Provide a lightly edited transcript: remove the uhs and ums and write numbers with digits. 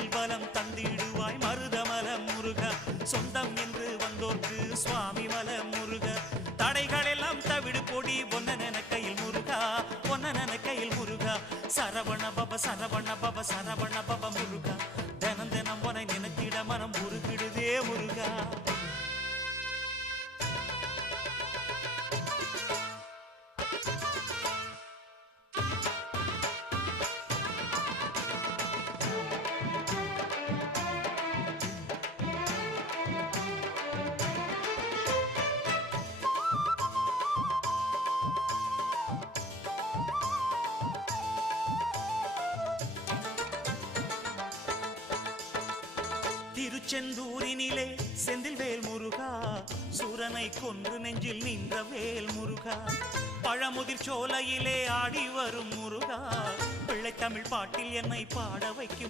நெஞ்சில் பலம் தந்திடுவாய் மருதமல முருகா சொந்தம் என்று வந்தோர்க்கு சுவாமி மல முருகா தடைகள் எல்லாம் தவிடு பொடி ஒன்ன கையில் முருகா ஒன்ன கையில் முருகா சரவண பப சரவண பப சரவண பப முருகா தினம் தினம் உனை நினைத்திட மனம் முருகிடுதே முருகா திருச்செந்தூரினிலே செந்தில் வேல் முருகா சூரனை கொன்று நெஞ்சில் நின்ற வேல் முருகா பழமுதிர் சோலையிலே ஆடி வரும் முருகா பிள்ளை தமிழ் பாட்டில் என்னை பாட வைக்கும்